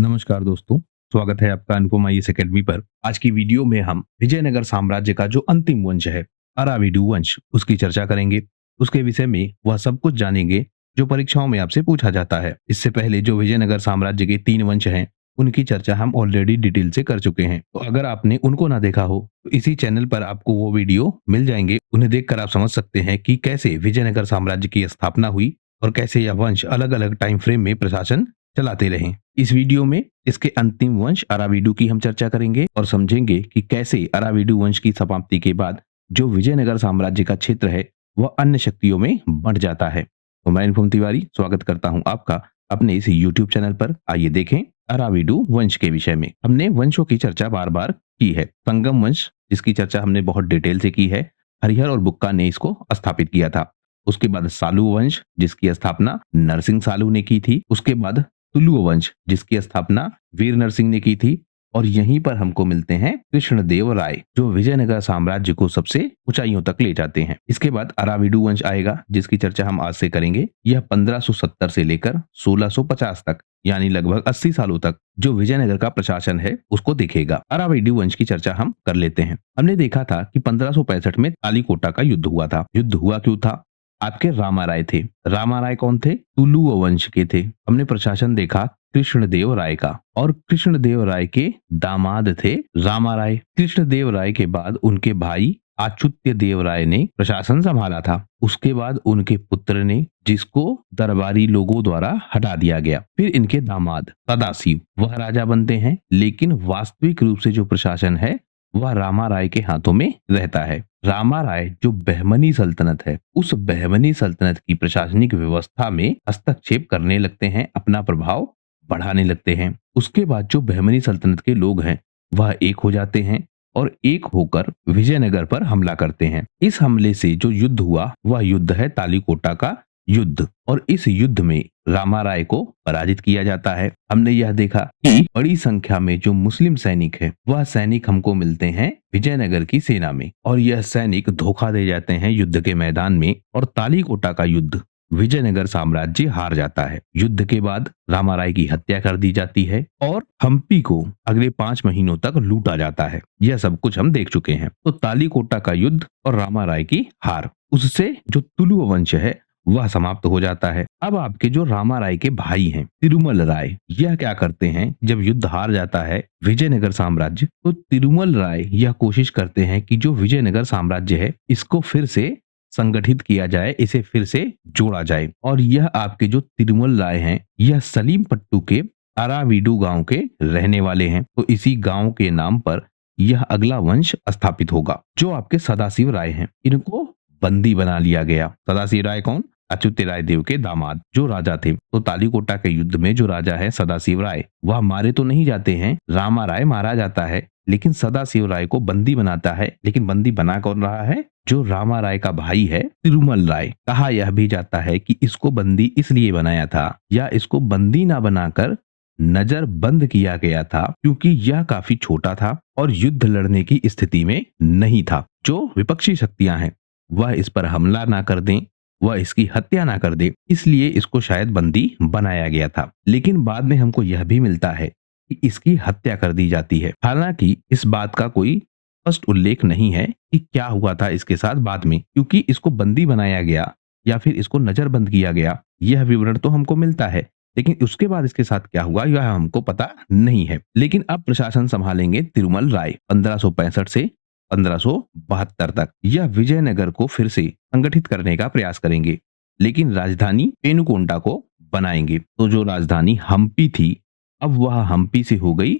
नमस्कार दोस्तों, स्वागत है आपका अनुपमा इस एकेडमी पर। आज की वीडियो में हम विजयनगर साम्राज्य का जो अंतिम वंश है, अराविडू वंश, उसकी चर्चा करेंगे। उसके विषय में वह सब कुछ जानेंगे जो परीक्षाओं में आपसे पूछा जाता है। इससे पहले जो विजयनगर साम्राज्य के 3 वंश हैं, उनकी चर्चा हम ऑलरेडी डिटेल से कर चुके हैं। तो अगर आपने उनको ना देखा हो, तो इसी चैनल पर आपको वो वीडियो मिल जाएँगे। उन्हें देखकर आप समझ सकते हैं कि कैसे विजयनगर साम्राज्य की स्थापना हुई और कैसे यह वंश अलग-अलग टाइम फ्रेम में प्रशासन चलाते रहे। इस वीडियो में इसके अंतिम वंश अराविडू की हम चर्चा करेंगे और समझेंगे कि कैसे अराविडू वंश की समाप्ति के बाद जो विजयनगर साम्राज्य का क्षेत्र है वह अन्य शक्तियों में बंट जाता है। तो मैं अनुपम तिवारी स्वागत करता हूं आपका अपने इस यूट्यूब चैनल पर। आइए देखें अराविडू वंश के विषय में। हमने वंशों की चर्चा बार बार की है। संगम वंश, जिसकी चर्चा हमने बहुत डिटेल से की है, हरिहर और बुक्का ने इसको स्थापित किया था। उसके बाद सालू वंश, जिसकी स्थापना नरसिंह सालू ने की थी। उसके बाद तुलुव वंश, जिसकी स्थापना वीर नरसिंह ने की थी। और यहीं पर हमको मिलते हैं कृष्णदेव राय, जो विजयनगर साम्राज्य को सबसे ऊंचाइयों तक ले जाते हैं। इसके बाद अराविडू वंश आएगा, जिसकी चर्चा हम आज से करेंगे। यह 1570 से लेकर 1650 तक, यानी लगभग 80 सालों तक जो विजयनगर का प्रशासन है उसको देखेगा। अराविडू वंश की चर्चा हम कर लेते हैं। हमने देखा था कि 1565 में तालीकोटा का युद्ध हुआ था। युद्ध हुआ क्यों था? आपके रामा राय थे। रामा राय कौन थे? तुलुव वंश के थे। हमने प्रशासन देखा कृष्णदेव राय का, और कृष्णदेव राय के दामाद थे रामा राय। कृष्णदेव राय के बाद उनके भाई अच्युत्य देव राय ने प्रशासन संभाला था। उसके बाद उनके पुत्र ने, जिसको दरबारी लोगों द्वारा हटा दिया गया। फिर इनके दामाद सदाशिव, वह राजा बनते हैं, लेकिन वास्तविक रूप से जो प्रशासन है वह रामा राय के हाथों में रहता है। रामा राय जो बहमनी सल्तनत है, उस बहमनी सल्तनत की प्रशासनिक व्यवस्था में हस्तक्षेप करने लगते हैं, अपना प्रभाव बढ़ाने लगते हैं। उसके बाद जो बहमनी सल्तनत के लोग हैं वह एक हो जाते हैं और एक होकर विजयनगर पर हमला करते हैं। इस हमले से जो युद्ध हुआ वह युद्ध है तालीकोटा का युद्ध, और इस युद्ध में रामा राय को पराजित किया जाता है। हमने यह देखा कि बड़ी संख्या में जो मुस्लिम सैनिक है वह सैनिक हमको मिलते हैं विजयनगर की सेना में, और यह सैनिक धोखा दे जाते हैं युद्ध के मैदान में, और तालीकोटा का युद्ध विजयनगर साम्राज्य हार जाता है। युद्ध के बाद रामा राय की हत्या कर दी जाती है और हम्पी को अगले 5 महीनों तक लूटा जाता है। यह सब कुछ हम देख चुके हैं। तो तालीकोटा का युद्ध और रामा राय की हार, उससे जो तुलुव वंश है वह समाप्त हो जाता है। अब आपके जो रामा राय के भाई हैं तिरुमल राय, यह क्या करते हैं? जब युद्ध हार जाता है विजयनगर साम्राज्य, तो तिरुमल राय यह कोशिश करते हैं कि जो विजयनगर साम्राज्य है इसको फिर से संगठित किया जाए, इसे फिर से जोड़ा जाए। और यह आपके जो तिरुमल राय हैं यह सलीम पट्टू के अराविडू गांव के रहने वाले हैं। तो इसी गांव के नाम पर यह अगला वंश स्थापित होगा, जो आपके सदाशिव राय हैं। इनको बंदी बना लिया गया। सदाशिव राय कौन? अच्युत राय देव के दामाद जो राजा थे। तो तालीकोटा के युद्ध में जो राजा है सदाशिव राय, वह मारे तो नहीं जाते हैं, रामा राय मारा जाता है, लेकिन सदाशिव राय को बंदी बनाता है। लेकिन बंदी बना कौन रहा है? जो रामा राय का भाई है तिरुमल राय। कहा यह भी जाता है कि इसको बंदी इसलिए बनाया था, या इसको बंदी ना बनाकर नजर बंद किया गया था, क्योंकि यह काफी छोटा था और युद्ध लड़ने की स्थिति में नहीं था। जो विपक्षी शक्तियां हैं वह इस पर हमला ना कर दें, वह इसकी हत्या ना कर दे, इसलिए इसको शायद बंदी बनाया गया था। लेकिन बाद में हमको यह भी मिलता है कि इसकी हत्या कर दी जाती है। हालांकि इस बात का कोई स्पष्ट उल्लेख नहीं है कि क्या हुआ था इसके साथ बाद में, क्योंकि इसको बंदी बनाया गया या फिर इसको नजरबंद किया गया, यह विवरण तो हमको मिलता है, लेकिन उसके बाद इसके साथ क्या हुआ यह हमको पता नहीं है। लेकिन अब प्रशासन संभालेंगे तिरुमल राय 1565 से 1572 तक। यह विजयनगर को फिर से संगठित करने का प्रयास करेंगे, लेकिन राजधानी पेनुकोंडा को बनाएंगे। तो जो राजधानी हम्पी थी, अब वह हम्पी से हो गई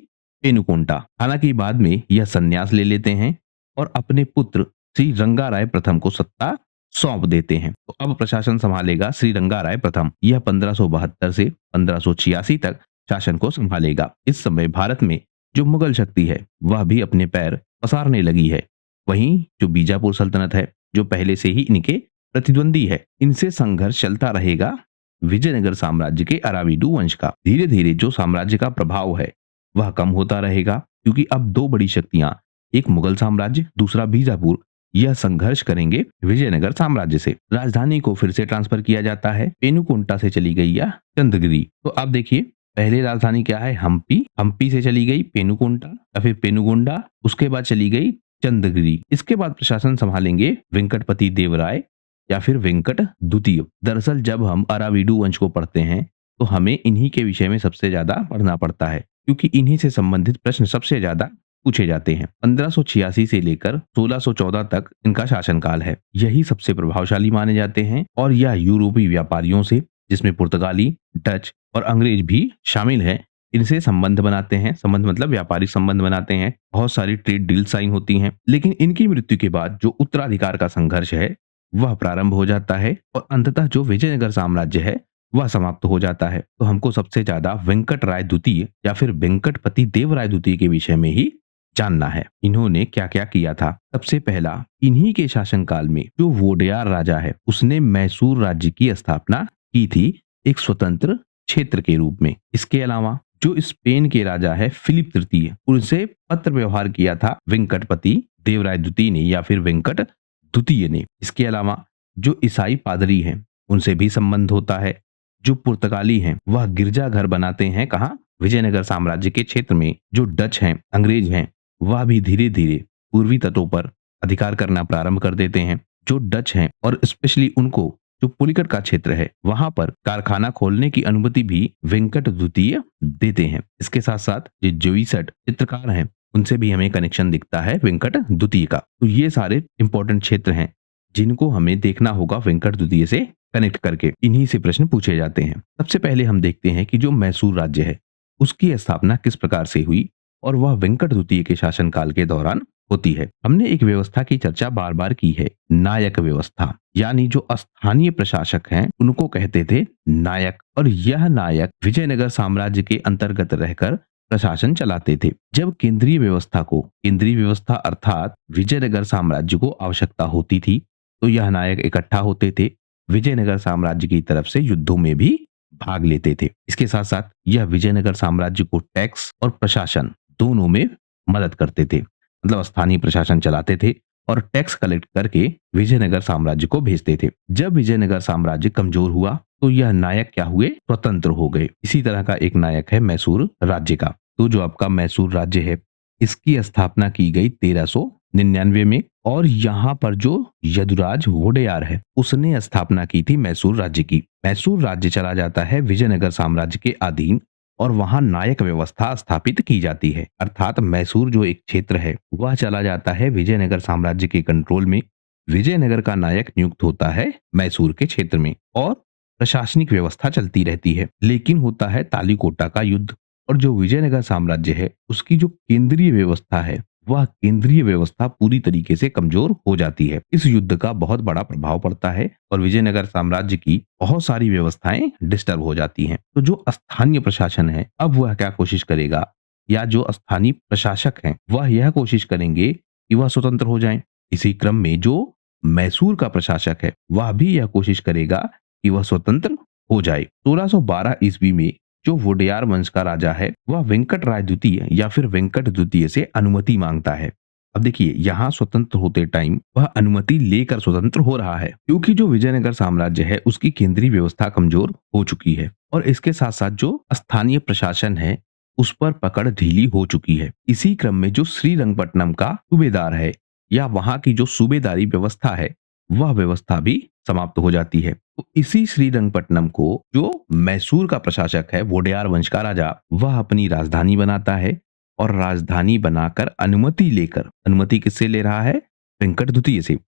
पेनुकोंडा। हालांकि बाद में यह संन्यास ले लेते हैं और अपने पुत्र श्री रंगा राय प्रथम को सत्ता सौंप देते हैं। तो अब प्रशासन संभालेगा श्री रंगा राय प्रथम। यह 1572 से 1586 तक शासन को संभालेगा। इस समय भारत में जो मुगल शक्ति है वह भी अपने पैर पसारने लगी है। वहीं जो बीजापुर सल्तनत है, जो पहले से ही इनके प्रतिद्वंदी है, इनसे संघर्ष चलता रहेगा विजयनगर साम्राज्य के अराविडू वंश का। धीरे धीरे जो साम्राज्य का प्रभाव है वह कम होता रहेगा, क्योंकि अब दो बड़ी शक्तियां, एक मुगल साम्राज्य, दूसरा बीजापुर, यह संघर्ष करेंगे विजयनगर साम्राज्य से। राजधानी को फिर से ट्रांसफर किया जाता है। पेनुकोंटा से चली गई या चंद्रगिरी। तो आप देखिए पहली राजधानी क्या है? हम्पी। हम्पी से चली गई पेनुकोंडा या फिर पेनुगोंडा, उसके बाद चली गई चंद्रगिरी। इसके बाद प्रशासन संभालेंगे वेंकटपति देवराय या फिर वेंकट द्वितीय। दरअसल जब हम अराविडु वंश को पढ़ते हैं तो हमें इन्हीं के विषय में सबसे ज्यादा पढ़ना पड़ता है, क्योंकि इन्हीं से संबंधित प्रश्न सबसे ज्यादा पूछे जाते हैं। 1586 से लेकर 1614 तक इनका शासनकाल है। यही सबसे प्रभावशाली माने जाते हैं और यह यूरोपीय व्यापारियों से, जिसमें पुर्तगाली, डच और अंग्रेज भी शामिल हैं, इनसे संबंध बनाते हैं। संबंध मतलब व्यापारिक संबंध बनाते हैं। बहुत सारी ट्रेड डील साइन होती हैं। लेकिन इनकी मृत्यु के बाद जो उत्तराधिकार का संघर्ष है वह प्रारंभ हो जाता है और अंततः जो विजयनगर साम्राज्य है वह समाप्त हो जाता है। तो हमको सबसे ज्यादा वेंकट राय द्वितीय या फिर वेंकटपति देवराय द्वितीय के विषय में ही जानना है। इन्होंने क्या क्या किया था? सबसे पहला, इन्हीं के शासनकाल में जो वोडेयार राजा है उसने मैसूर राज्य की स्थापना की थी एक स्वतंत्र क्षेत्र के रूप में। इसके अलावा जो स्पेन के राजा है फिलिप तृतीय, उनसे पत्र व्यवहार किया था वेंकटपति देवराय द्वितीय ने या फिर वेंकट द्वितीय ने। इसके अलावा जो ईसाई पादरी हैं उनसे भी संबंध होता है। जो पुर्तगाली हैं वह गिरजाघर बनाते हैं कहाँ? विजयनगर साम्राज्य के क्षेत्र में। जो डच हैं, अंग्रेज हैं, वह भी धीरे धीरे पूर्वी तटों पर अधिकार करना प्रारंभ कर देते हैं। जो डच हैं और स्पेशली उनको जो पुलिकट का क्षेत्र है वहां पर कारखाना खोलने की अनुमति भी वेंकट द्वितीय देते हैं। इसके साथ साथ जो जोइसट चित्रकार हैं उनसे भी हमें कनेक्शन दिखता है वेंकट द्वितीय का। तो ये सारे इंपॉर्टेंट क्षेत्र हैं जिनको हमें देखना होगा वेंकट द्वितीय से कनेक्ट करके। इन्हीं से प्रश्न पूछे जाते हैं। सबसे पहले हम देखते हैं कि जो मैसूर राज्य है उसकी स्थापना किस प्रकार से हुई और वह वेंकट द्वितीय के शासनकाल के दौरान होती है। हमने एक व्यवस्था की चर्चा बार बार की है, नायक व्यवस्था। यानी जो स्थानीय प्रशासक हैं उनको कहते थे नायक, और यह नायक विजयनगर साम्राज्य के अंतर्गत रहकर प्रशासन चलाते थे। जब केंद्रीय व्यवस्था अर्थात विजयनगर साम्राज्य को आवश्यकता होती थी तो यह नायक इकट्ठा होते थे, विजयनगर साम्राज्य की तरफ से युद्धों में भी भाग लेते थे। इसके साथ साथ यह विजयनगर साम्राज्य को टैक्स और प्रशासन दोनों में मदद करते थे। मतलब स्थानीय प्रशासन चलाते थे और टैक्स कलेक्ट करके विजयनगर साम्राज्य को भेजते थे। जब विजयनगर साम्राज्य कमजोर हुआ तो यह नायक क्या हुए? स्वतंत्र हो गए। इसी तरह का एक नायक है मैसूर राज्य का। तो जो आपका मैसूर राज्य है इसकी स्थापना की गई 1399 में, और यहाँ पर जो यदुराज वोडेयार है उसने स्थापना की थी मैसूर राज्य की। मैसूर राज्य चला जाता है विजयनगर साम्राज्य के अधीन और वहां नायक व्यवस्था स्थापित की जाती है। अर्थात मैसूर जो एक क्षेत्र है वह चला जाता है विजयनगर साम्राज्य के कंट्रोल में। विजयनगर का नायक नियुक्त होता है मैसूर के क्षेत्र में और प्रशासनिक व्यवस्था चलती रहती है। लेकिन होता है तालीकोटा का युद्ध और जो विजयनगर साम्राज्य है उसकी जो केंद्रीय व्यवस्था है वह केंद्रीय व्यवस्था पूरी तरीके से कमजोर हो जाती है। इस युद्ध का बहुत बड़ा प्रभाव पड़ता है और विजयनगर साम्राज्य की बहुत सारी व्यवस्थाएं डिस्टर्ब हो जाती हैं। तो जो स्थानीय प्रशासन है अब वह क्या कोशिश करेगा, या जो स्थानीय प्रशासक हैं वह यह कोशिश करेंगे कि वह स्वतंत्र हो जाएं। इसी क्रम में जो मैसूर का प्रशासक है वह भी यह कोशिश करेगा कि वह स्वतंत्र हो जाए। 1612 ईस्वी में जो वोडेयार वंश का राजा है वह वेंकट राय द्वितीय या फिर वेंकट द्वितीय से अनुमति मांगता है। अब देखिए यहाँ स्वतंत्र होते टाइम वह अनुमति लेकर स्वतंत्र हो रहा है, क्योंकि जो विजयनगर साम्राज्य है उसकी केंद्रीय व्यवस्था कमजोर हो चुकी है और इसके साथ साथ जो स्थानीय प्रशासन है उस पर पकड़ ढीली हो चुकी है। इसी क्रम में जो श्रीरंगपट्टनम का सूबेदार है या वहां की जो सूबेदारी व्यवस्था है वह व्यवस्था भी समाप्त हो जाती है। तो इसी श्रीरंगपट्टनम को जो मैसूर का प्रशासक है वोडेयार वंश का राजा वह अपनी राजधानी बनाता है और राजधानी बनाकर अनुमति किससे ले रहा है? वेंकट द्वितीय से।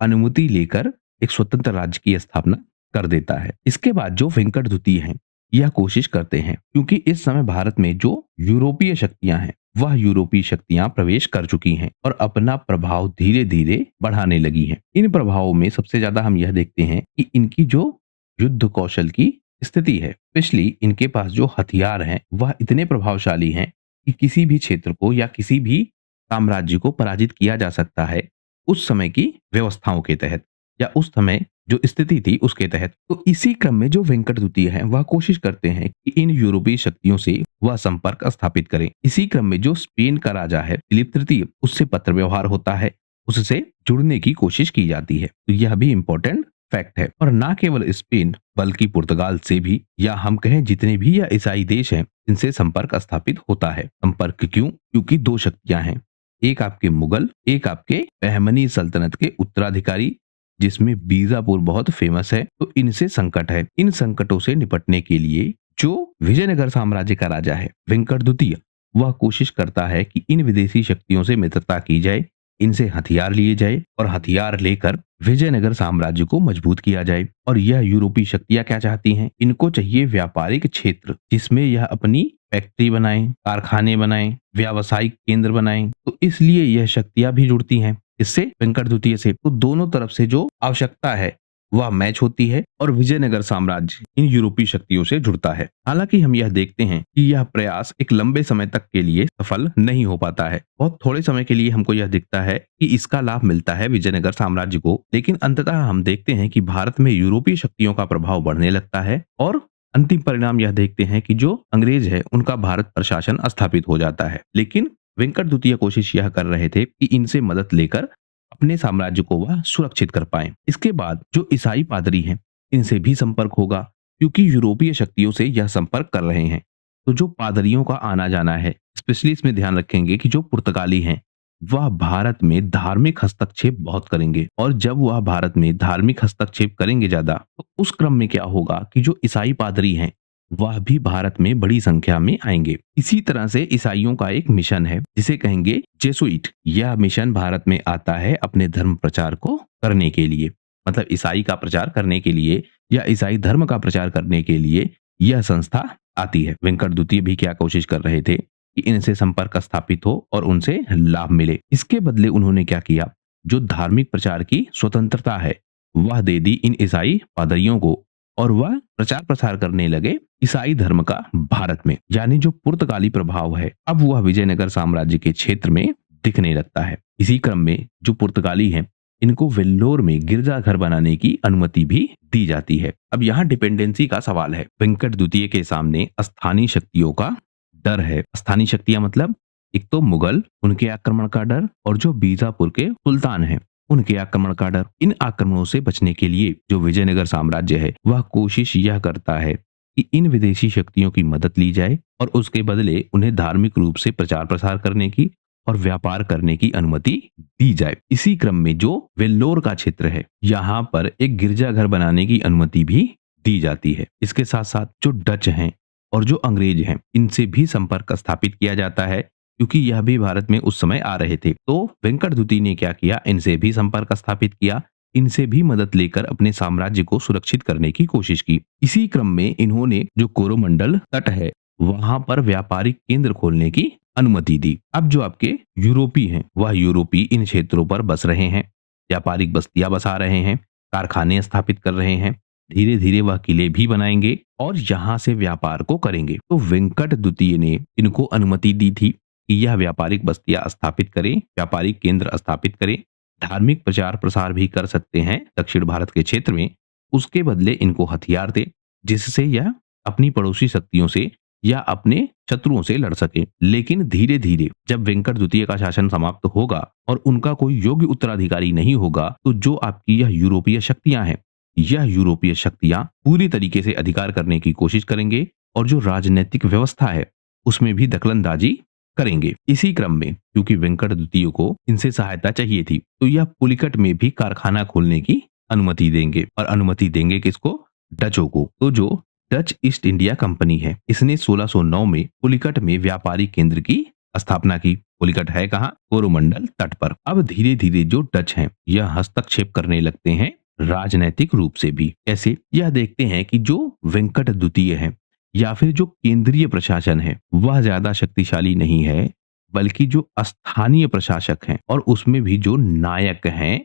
अनुमति लेकर एक स्वतंत्र राज्य की स्थापना कर देता है। इसके बाद जो वेंकट द्वितीय हैं यह कोशिश करते हैं, क्योंकि इस समय भारत में जो यूरोपीय शक्तियां हैं वह यूरोपीय शक्तियां प्रवेश कर चुकी हैं और अपना प्रभाव धीरे धीरे बढ़ाने लगी हैं। इन प्रभावों में सबसे ज्यादा हम यह देखते हैं कि इनकी जो युद्ध कौशल की स्थिति है, स्पेशली इनके पास जो हथियार हैं वह इतने प्रभावशाली हैं कि किसी भी क्षेत्र को या किसी भी साम्राज्य को पराजित किया जा सकता है उस समय की व्यवस्थाओं के तहत या उस समय जो स्थिति थी उसके तहत। तो इसी क्रम में जो वेंकट द्वितीय है वह कोशिश करते हैं कि इन यूरोपीय शक्तियों से वह संपर्क स्थापित करें। इसी क्रम में जो स्पेन का राजा है फिलिप तृतीय उससे पत्र व्यवहार होता है, उससे जुड़ने की कोशिश की जाती है। तो यह भी इंपॉर्टेंट फैक्ट है। और ना केवल स्पेन बल्कि पुर्तगाल से भी, या हम कहें जितने भी या ईसाई देश हैं, इनसे संपर्क स्थापित होता है। संपर्क क्यों? क्योंकि दो शक्तियां हैं, एक आपके मुगल, एक आपके बहमनी सल्तनत के उत्तराधिकारी, जिसमें बीजापुर बहुत फेमस है। तो इनसे संकट है। इन संकटों से निपटने के लिए जो विजयनगर साम्राज्य का राजा है वेंकट द्वितीय, वह कोशिश करता है कि इन विदेशी शक्तियों से मित्रता की जाए, इनसे हथियार लिए जाए और हथियार लेकर विजयनगर साम्राज्य को मजबूत किया जाए। और यह यूरोपीय शक्तियां क्या चाहती हैं? इनको चाहिए व्यापारिक क्षेत्र जिसमें यह अपनी फैक्ट्री बनाएं, कारखाने बनाएं, व्यावसायिक केंद्र बनाएं। तो इसलिए यह शक्तियां भी जुड़ती हैं इससे, वेंकट द्वितीय से। तो दोनों तरफ से जो आवश्यकता है वह मैच होती है और विजयनगर साम्राज्य इन यूरोपीय शक्तियों से जुड़ता है। हालांकि हम यह देखते हैं कि यह प्रयास एक लंबे समय तक के लिए सफल नहीं हो पाता है। बहुत थोड़े समय के लिए हमको यह दिखता है कि इसका लाभ मिलता है विजयनगर साम्राज्य को, लेकिन अंततः हम देखते हैं कि भारत में यूरोपीय शक्तियों का प्रभाव बढ़ने लगता है और अंतिम परिणाम यह देखते हैं कि जो अंग्रेज है उनका भारत पर शासन स्थापित हो जाता है। लेकिन वेंकट द्वितीय कोशिश यह कर रहे थे कि इनसे मदद लेकर अपने साम्राज्य को वह सुरक्षित कर पाए। इसके बाद जो ईसाई पादरी हैं, इनसे भी संपर्क होगा, क्योंकि यूरोपीय शक्तियों से यह संपर्क कर रहे हैं। तो जो पादरियों का आना जाना है, स्पेशली इसमें ध्यान रखेंगे कि जो पुर्तगाली हैं, वह भारत में धार्मिक हस्तक्षेप बहुत करेंगे। और जब वह भारत में धार्मिक हस्तक्षेप करेंगे ज्यादा, तो उस क्रम में क्या होगा कि जो ईसाई पादरी हैं वह भी भारत में बड़ी संख्या में आएंगे। इसी तरह से ईसाइयों का एक मिशन है जिसे कहेंगे जेसुइट। यह मिशन भारत में आता है अपने धर्म प्रचार को करने के लिए, मतलब ईसाई का प्रचार करने के लिए या ईसाई धर्म का प्रचार करने के लिए यह संस्था आती है। वेंकट द्वितीय भी क्या कोशिश कर रहे थे कि इनसे संपर्क स्थापित हो और उनसे लाभ मिले। इसके बदले उन्होंने क्या किया, जो धार्मिक प्रचार की स्वतंत्रता है वह दे दी इन ईसाई पादरियों को, और वह प्रचार प्रसार करने लगे ईसाई धर्म का भारत में। यानी जो पुर्तगाली प्रभाव है अब वह विजयनगर साम्राज्य के क्षेत्र में दिखने लगता है। इसी क्रम में जो पुर्तगाली हैं, इनको वेल्लोर में गिरजाघर बनाने की अनुमति भी दी जाती है। अब यहाँ डिपेंडेंसी का सवाल है। वेंकट द्वितीय के सामने स्थानीय शक्तियों का डर है। स्थानीय शक्तियां मतलब एक तो मुगल, उनके आक्रमण का डर, और जो बीजापुर के सुल्तान हैं उनके आक्रमण का डर। इन आक्रमणों से बचने के लिए जो विजयनगर साम्राज्य है वह कोशिश यह करता है कि इन विदेशी शक्तियों की मदद ली जाए और उसके बदले उन्हें धार्मिक रूप से प्रचार प्रसार करने की और व्यापार करने की अनुमति दी जाए। इसी क्रम में जो वेल्लोर का क्षेत्र है यहाँ पर एक गिरजाघर बनाने की अनुमति भी दी जाती है। इसके साथ साथ जो डच हैं और जो अंग्रेज हैं इनसे भी संपर्क स्थापित किया जाता है, क्योंकि यह भी भारत में उस समय आ रहे थे। तो वेंकट द्वितीय ने क्या किया, इनसे भी संपर्क स्थापित किया, इनसे भी मदद लेकर अपने साम्राज्य को सुरक्षित करने की कोशिश की। इसी क्रम में इन्होंने जो कोरोमंडल तट है वहां पर व्यापारिक केंद्र खोलने की अनुमति दी। अब जो आपके यूरोपी हैं वह यूरोपी इन क्षेत्रों पर बस रहे हैं, व्यापारिक बस्तियां बसा रहे हैं, कारखाने स्थापित कर रहे हैं। धीरे धीरे वह किले भी बनाएंगे और यहाँ से व्यापार को करेंगे। तो वेंकट द्वितीय ने इनको अनुमति दी थी कि यह व्यापारिक बस्तियां स्थापित करें, व्यापारिक केंद्र स्थापित करें, धार्मिक प्रचार प्रसार भी कर सकते हैं दक्षिण भारत के क्षेत्र में। उसके बदले इनको हथियार दे जिससे यह अपनी पड़ोसी शक्तियों से या अपने शत्रुओं से लड़ सके। लेकिन धीरे धीरे जब वेंकट द्वितीय का शासन समाप्त होगा और उनका कोई योग्य उत्तराधिकारी नहीं होगा, तो जो आपकी यह यूरोपीय शक्तियां हैं, यह यूरोपीय शक्तियां पूरी तरीके से अधिकार करने की कोशिश करेंगे और जो राजनीतिक व्यवस्था है उसमें भी दखलंदाजी करेंगे। इसी क्रम में क्योंकि वेंकट द्वितीय को इनसे सहायता चाहिए थी, तो यह पुलिकट में भी कारखाना खोलने की अनुमति देंगे। और अनुमति देंगे किसको? डचों को। तो जो डच ईस्ट इंडिया कंपनी है, इसने 1609 में पुलिकट में व्यापारी केंद्र की स्थापना की। पुलिकट है कहाँ? कोरोमंडल तट पर। अब धीरे धीरे जो डच हैं यह हस्तक्षेप करने लगते हैं राजनैतिक रूप से भी। कैसे? यह देखते हैं कि जो वेंकट द्वितीय है या फिर जो केंद्रीय प्रशासन है वह ज्यादा शक्तिशाली नहीं है, बल्कि जो स्थानीय प्रशासक हैं और उसमें भी जो नायक हैं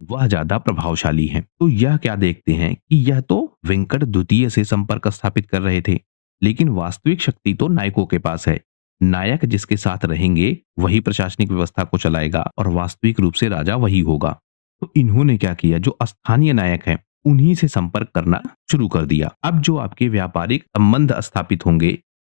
वह ज्यादा प्रभावशाली हैं। तो यह क्या देखते हैं कि यह तो वेंकट द्वितीय से संपर्क स्थापित कर रहे थे, लेकिन वास्तविक शक्ति तो नायकों के पास है। नायक जिसके साथ रहेंगे वही प्रशासनिक व्यवस्था को चलाएगा और वास्तविक रूप से राजा वही होगा। तो इन्होंने क्या किया, जो स्थानीय नायक हैं उन्हीं से संपर्क करना शुरू कर दिया। अब जो आपके व्यापारिक संबंध स्थापित होंगे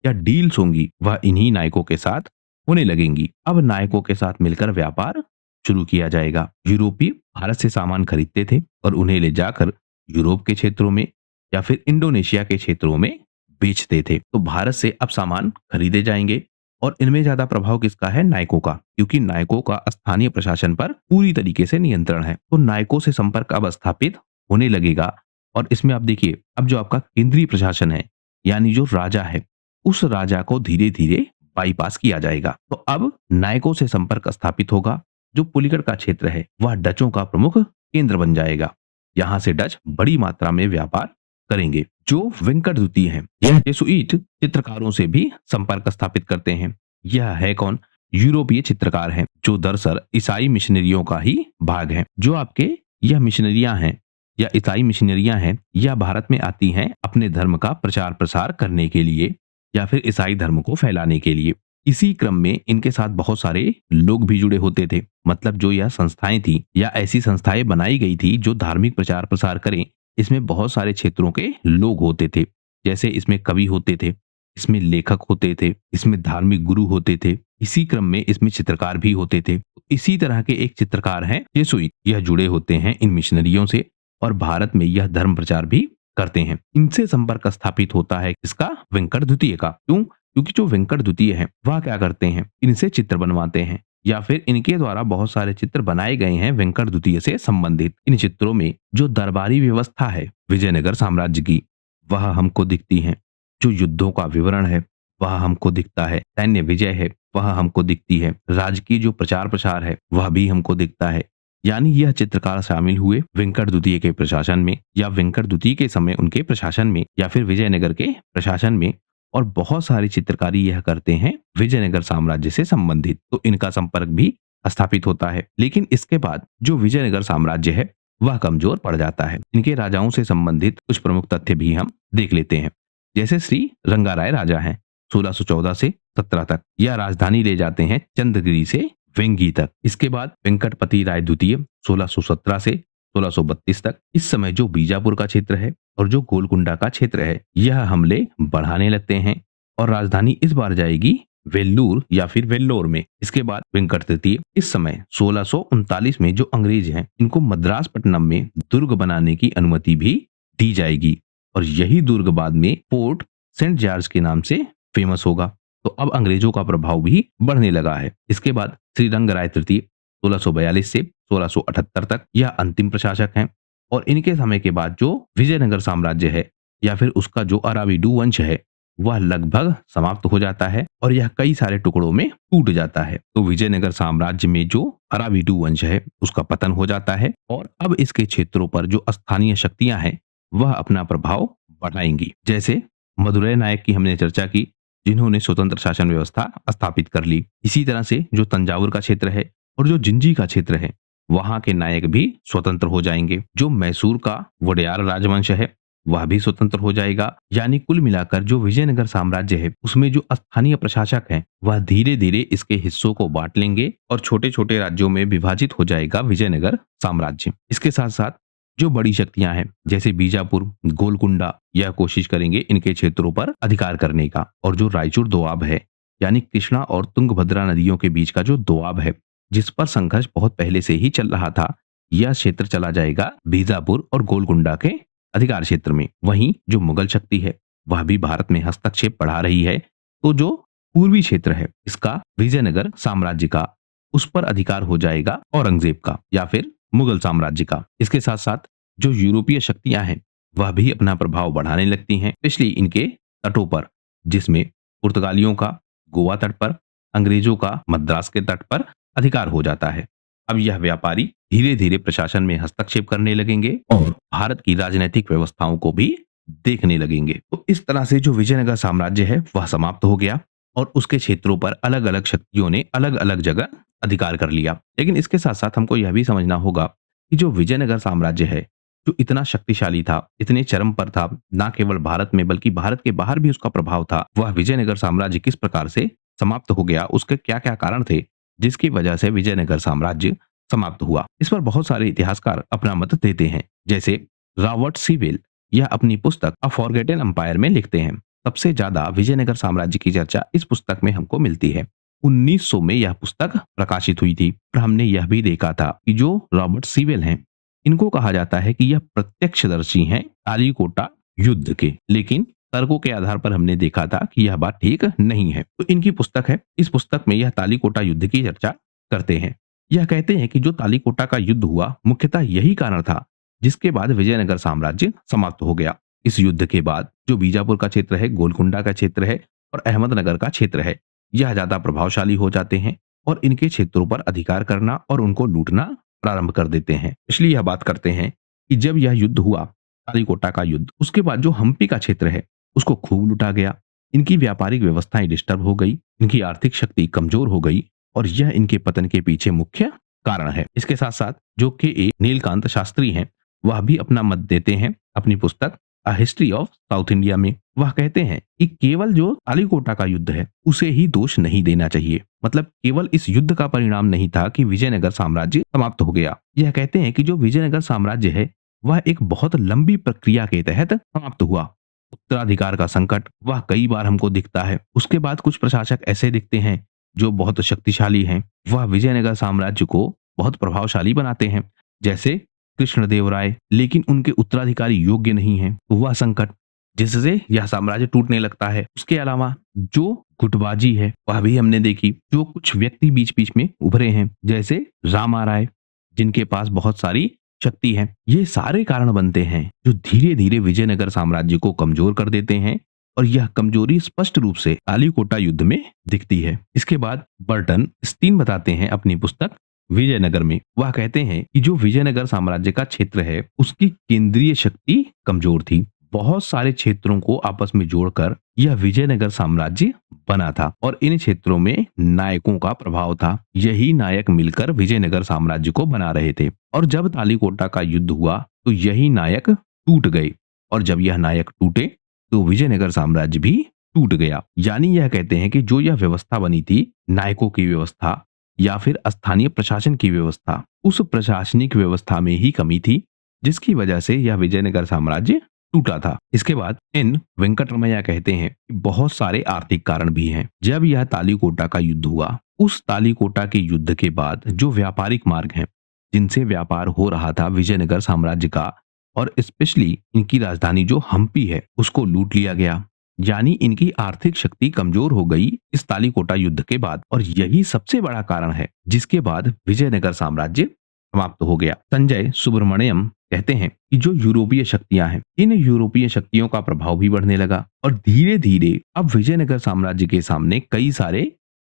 या डील्स होंगी वह इन्हीं नायकों के साथ होने लगेंगी। अब नायकों के साथ मिलकर व्यापार शुरू किया जाएगा। यूरोपीय भारत से सामान खरीदते थे और उन्हें ले जाकर यूरोप के क्षेत्रों में या फिर इंडोनेशिया के क्षेत्रों में बेचते थे। तो भारत से अब सामान खरीदे जाएंगे और इनमें ज्यादा प्रभाव किसका है? नायकों का, क्योंकि नायकों का स्थानीय प्रशासन पर पूरी तरीके से नियंत्रण है। तो नायकों से संपर्क अब स्थापित होने लगेगा और इसमें आप देखिए, अब जो आपका केंद्रीय प्रशासन है, यानी जो राजा है, उस राजा को धीरे धीरे बाईपास किया जाएगा। तो अब नायकों से संपर्क स्थापित होगा। जो पुलिगढ़ का क्षेत्र है वह डचों का प्रमुख केंद्र बन जाएगा। यहाँ से डच बड़ी मात्रा में व्यापार करेंगे। जो वेंकट द्वितीय हैं, यह जेसुइट चित्रकारों से भी संपर्क स्थापित करते हैं। यह है कौन? यूरोपीय चित्रकार हैं, जो दरअसल ईसाई मिशनरियों का ही भाग है। जो आपके यह मिशनरियां हैं या ईसाई मिशनरियां हैं, यह भारत में आती हैं अपने धर्म का प्रचार प्रसार करने के लिए या फिर ईसाई धर्म को फैलाने के लिए। इसी क्रम में इनके साथ बहुत सारे लोग भी जुड़े होते थे। मतलब जो यह संस्थाएं थी या ऐसी संस्थाएं बनाई गई थी जो धार्मिक प्रचार प्रसार करें, इसमें बहुत सारे क्षेत्रों के लोग होते थे। जैसे इसमें कवि होते थे, इसमें लेखक होते थे, इसमें धार्मिक गुरु होते थे, इसी क्रम में इसमें चित्रकार भी होते थे। इसी तरह के एक चित्रकार हैं जेसुइट, यह जुड़े होते हैं इन मिशनरियों से और भारत में यह धर्म प्रचार भी करते हैं। इनसे संपर्क स्थापित होता है किसका? वेंकट द्वितीय का। क्यों? क्योंकि जो वेंकट द्वितीय है वह क्या करते हैं? इनसे चित्र बनवाते हैं या फिर इनके द्वारा बहुत सारे चित्र बनाए गए हैं वेंकट द्वितीय से संबंधित। इन चित्रों में जो दरबारी व्यवस्था है विजयनगर साम्राज्य की, वह हमको दिखती है। जो युद्धों का विवरण है वह हमको दिखता है। सैन्य विजय है वह हमको दिखती है। राजकीय जो प्रचार प्रसार है वह भी हमको दिखता है। यानी यह चित्रकार शामिल हुए वेंकट द्वितीय के प्रशासन में या वेंकट द्वितीय के समय उनके प्रशासन में या फिर विजयनगर के प्रशासन में। और बहुत सारी चित्रकारी यह करते हैं विजयनगर साम्राज्य से संबंधित। तो इनका संपर्क भी स्थापित होता है। लेकिन इसके बाद जो विजयनगर साम्राज्य है वह कमजोर पड़ जाता है। इनके राजाओं से संबंधित कुछ प्रमुख तथ्य भी हम देख लेते हैं। जैसे श्री रंगाराय राजा हैं 1614 से 17 तक। यह राजधानी ले जाते हैं चंद्रगिरी से वेंगी तक। इसके बाद वेंकटपति राय द्वितीय 1617 से 1632 तक। इस समय जो बीजापुर का क्षेत्र है और जो गोलकुंडा का क्षेत्र है, यह हमले बढ़ाने लगते हैं और राजधानी इस बार जाएगी वेल्लूर या फिर वेल्लोर में। इसके बाद वेंकट तृतीय, इस समय 1639 में जो अंग्रेज हैं, इनको मद्रास पट्टनम में दुर्ग बनाने की अनुमति भी दी जाएगी और यही दुर्ग बाद में फोर्ट सेंट जॉर्ज के नाम से फेमस होगा। तो अब अंग्रेजों का प्रभाव भी बढ़ने लगा है। इसके बाद श्रीरंगराय तृतीय 1642 से 1678 तक, यह अंतिम प्रशासक हैं और इनके समय के बाद जो विजयनगर साम्राज्य है या फिर उसका जो अराविडू वंश है वह लगभग समाप्त हो जाता है और यह कई सारे टुकड़ों में टूट जाता है। तो विजयनगर साम्राज्य में जो अराविडू वंश है उसका पतन हो जाता है और अब इसके क्षेत्रों पर जो स्थानीय शक्तियां हैं वह अपना प्रभाव बढ़ाएंगी। जैसे मदुरै नायक की हमने चर्चा की, जिन्होंने स्वतंत्र शासन व्यवस्था स्थापित कर ली। इसी तरह से जो तंजावुर का क्षेत्र है और जो जिंजी का क्षेत्र है, वहां के नायक भी स्वतंत्र हो जाएंगे। जो मैसूर का वोडेयार राजवंश है वह भी स्वतंत्र हो जाएगा। यानी कुल मिलाकर जो विजयनगर साम्राज्य है उसमें जो स्थानीय प्रशासक हैं वह धीरे धीरे इसके हिस्सों को बांट लेंगे और छोटे छोटे राज्यों में विभाजित हो जाएगा विजयनगर साम्राज्य। इसके साथ साथ जो बड़ी शक्तियां हैं जैसे बीजापुर, गोलकुंडा, यह कोशिश करेंगे इनके क्षेत्रों पर अधिकार करने का। और जो रायचूर दोआब है, यानी कृष्णा और तुंगभद्रा नदियों के बीच का जो दोआब है, जिस पर संघर्ष बहुत पहले से ही चल रहा था, यह क्षेत्र चला जाएगा बीजापुर और गोलकुंडा के अधिकार क्षेत्र में। वहीं जो मुगल शक्ति है वह भी भारत में हस्तक्षेप बढ़ा रही है। तो जो पूर्वी क्षेत्र है इसका विजयनगर साम्राज्य का, उस पर अधिकार हो जाएगा औरंगजेब का या फिर मुगल साम्राज्य का। इसके साथ साथ जो यूरोपीय शक्तियां हैं वह भी अपना प्रभाव बढ़ाने लगती हैं, इसलिए इनके तटों पर, जिसमें पुर्तगालियों का गोवा तट पर, अंग्रेजों का मद्रास के तट पर अधिकार हो जाता है। अब यह व्यापारी धीरे धीरे प्रशासन में हस्तक्षेप करने लगेंगे और भारत की राजनीतिक व्यवस्थाओं को भी देखने लगेंगे। तो इस तरह से जो विजयनगर साम्राज्य है वह समाप्त हो गया और उसके क्षेत्रों पर अलग अलग शक्तियों ने अलग अलग जगह अधिकार कर लिया। लेकिन इसके साथ साथ हमको यह भी समझना होगा कि जो विजयनगर साम्राज्य है, जो इतना शक्तिशाली था, इतने चरम पर था, ना केवल भारत में बल्कि भारत के बाहर भी उसका प्रभाव था, वह विजयनगर साम्राज्य किस प्रकार से समाप्त हो गया, उसके क्या क्या कारण थे जिसकी वजह से विजयनगर साम्राज्य समाप्त हुआ। इस पर बहुत सारे इतिहासकार अपना मत देते हैं। जैसे रॉबर्ट सीवेल, यह अपनी पुस्तक अ फॉरगेटन एम्पायर में लिखते हैं। सबसे ज्यादा विजयनगर साम्राज्य की चर्चा इस पुस्तक में हमको मिलती है। 1900 में यह पुस्तक प्रकाशित हुई थी और हमने यह भी देखा था कि जो रॉबर्ट सीवेल हैं इनको कहा जाता है कि यह प्रत्यक्षदर्शी हैं तालीकोटा युद्ध के, लेकिन तर्कों के आधार पर हमने देखा था कि यह बात ठीक नहीं है। तो इनकी पुस्तक है, इस पुस्तक में यह तालीकोटा युद्ध की चर्चा करते हैं। यह कहते हैं कि जो तालीकोटा का युद्ध हुआ, मुख्यतः यही कारण था जिसके बाद विजयनगर साम्राज्य समाप्त हो गया। इस युद्ध के बाद जो बीजापुर का क्षेत्र है, गोलकुंडा का क्षेत्र है और अहमदनगर का क्षेत्र है, यह ज्यादा प्रभावशाली हो जाते हैं और इनके क्षेत्रों पर अधिकार करना और उनको लूटना प्रारंभ कर देते हैं। इसलिए यह बात करते हैं कि जब यह युद्ध हुआ, तालीकोटा का युद्ध, उसके बाद जो हम्पी का क्षेत्र है उसको खूब लूटा गया। इनकी व्यापारिक व्यवस्थाएं डिस्टर्ब हो गई, इनकी आर्थिक शक्ति कमजोर हो गई और यह इनके पतन के पीछे मुख्य कारण है। इसके साथ साथ जो के नीलकांत शास्त्री हैं, वह भी अपना मत देते हैं अपनी पुस्तक a history of south India में। वह कहते हैं कि केवल जो तालीकोटा का युद्ध है उसे ही दोष नहीं देना चाहिए। मतलब केवल इस युद्ध का परिणाम नहीं था कि विजयनगर साम्राज्य समाप्त हो गया। यह कहते हैं कि जो विजयनगर साम्राज्य है वह एक बहुत लंबी प्रक्रिया के तहत समाप्त हुआ। उत्तराधिकार का संकट वह कई बार हमको दिखता है। उसके बाद कुछ प्रशासक ऐसे दिखते हैं जो बहुत शक्तिशाली हैं, वह विजयनगर साम्राज्य को बहुत प्रभावशाली बनाते हैं, जैसे कृष्णदेवराय, लेकिन उनके उत्तराधिकारी योग्य नहीं है, वह संकट जिससे यह साम्राज्य टूटने लगता है। उसके अलावा जो गुटबाजी है वह भी हमने देखी, जो कुछ व्यक्ति बीच बीच में उभरे हैं जैसे रामा राय, जिनके पास बहुत सारी शक्ति है। ये सारे कारण बनते हैं जो धीरे धीरे विजयनगर साम्राज्य को कमजोर कर देते हैं और यह कमजोरी स्पष्ट रूप से तालीकोटा युद्ध में दिखती है। इसके बाद बर्टन स्टीन बताते हैं अपनी पुस्तक विजयनगर में, वह कहते हैं कि जो विजयनगर साम्राज्य का क्षेत्र है उसकी केंद्रीय शक्ति कमजोर थी। बहुत सारे क्षेत्रों को आपस में जोड़कर यह विजयनगर साम्राज्य बना था और इन क्षेत्रों में नायकों का प्रभाव था। यही नायक मिलकर विजयनगर साम्राज्य को बना रहे थे और जब तालीकोटा का युद्ध हुआ तो यही नायक टूट गए और जब यह नायक टूटे तो विजयनगर साम्राज्य भी टूट गया। यानी यह कहते हैं कि जो यह व्यवस्था बनी थी, नायकों की व्यवस्था या फिर स्थानीय प्रशासन की व्यवस्था, उस प्रशासनिक व्यवस्था में ही कमी थी जिसकी वजह से यह विजयनगर साम्राज्य टूटा था। इसके बाद एन वेंकटरमैया कहते हैं कि बहुत सारे आर्थिक कारण भी हैं। जब यह तालीकोटा का युद्ध हुआ, उस तालीकोटा के युद्ध के बाद जो व्यापारिक मार्ग हैं जिनसे व्यापार हो रहा था विजयनगर साम्राज्य का, और स्पेशली इनकी राजधानी जो हम्पी है उसको लूट लिया गया। यानी इनकी आर्थिक शक्ति कमजोर हो गई इस तालीकोटा युद्ध के बाद और यही सबसे बड़ा कारण है जिसके बाद विजयनगर साम्राज्य समाप्त हो गया। संजय सुब्रमण्यम कहते हैं कि जो यूरोपीय शक्तियां हैं, इन यूरोपीय शक्तियों का प्रभाव भी बढ़ने लगा और धीरे धीरे अब विजयनगर साम्राज्य के सामने कई सारे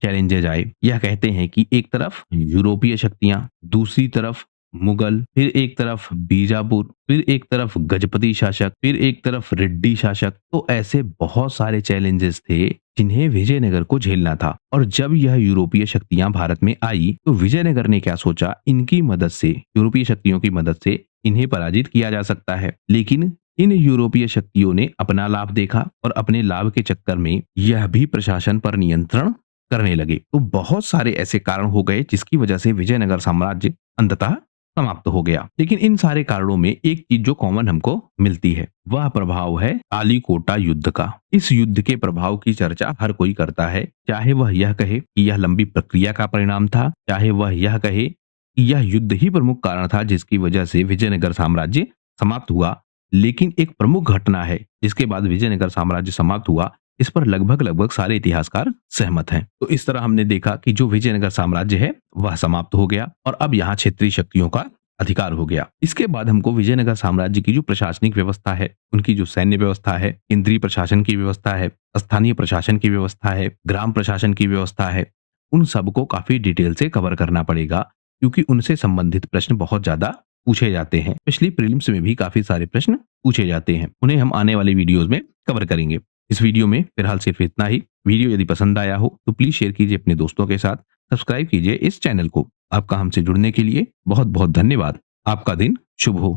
चैलेंजेज आए। यह कहते हैं कि एक तरफ यूरोपीय शक्तियां, दूसरी तरफ मुगल, फिर एक तरफ बीजापुर, फिर एक तरफ गजपति शासक, फिर एक तरफ रेड्डी शासक। तो ऐसे बहुत सारे चैलेंजेस थे जिन्हें विजयनगर को झेलना था और जब यह यूरोपीय शक्तियां भारत में आई तो विजयनगर ने क्या सोचा, इनकी मदद से, यूरोपीय शक्तियों की मदद से इन्हें पराजित किया जा सकता है। लेकिन इन यूरोपीय शक्तियों ने अपना लाभ देखा और अपने लाभ के चक्कर में यह भी प्रशासन पर नियंत्रण करने लगे। तो बहुत सारे ऐसे कारण हो गए जिसकी वजह से विजयनगर साम्राज्य अंततः समाप्त हो गया। लेकिन इन सारे कारणों में एक चीज जो कॉमन हमको मिलती है वह प्रभाव है तालीकोटा युद्ध का। इस युद्ध के प्रभाव की चर्चा हर कोई करता है, चाहे वह यह कहे कि यह लंबी प्रक्रिया का परिणाम था, चाहे वह यह कहे कि यह युद्ध ही प्रमुख कारण था जिसकी वजह से विजयनगर साम्राज्य समाप्त हुआ। लेकिन एक प्रमुख घटना है जिसके बाद विजयनगर साम्राज्य समाप्त हुआ, इस पर लगभग लगभग सारे इतिहासकार सहमत हैं। तो इस तरह हमने देखा कि जो विजयनगर साम्राज्य है वह समाप्त हो गया और अब यहाँ क्षेत्रीय शक्तियों का अधिकार हो गया। इसके बाद हमको विजयनगर साम्राज्य की जो प्रशासनिक व्यवस्था है, उनकी जो सैन्य व्यवस्था है, केंद्रीय प्रशासन की व्यवस्था है, स्थानीय प्रशासन की व्यवस्था है, ग्राम प्रशासन की व्यवस्था है, उन सबको काफी डिटेल से कवर करना पड़ेगा क्योंकि उनसे संबंधित प्रश्न बहुत ज्यादा पूछे जाते हैं। पिछली प्रीलिम्स में भी काफी सारे प्रश्न पूछे जाते हैं, उन्हें हम आने वाली वीडियोज में कवर करेंगे। इस वीडियो में फिलहाल सिर्फ इतना ही। वीडियो यदि पसंद आया हो तो प्लीज शेयर कीजिए अपने दोस्तों के साथ, सब्सक्राइब कीजिए इस चैनल को। आपका हमसे जुड़ने के लिए बहुत बहुत धन्यवाद। आपका दिन शुभ हो।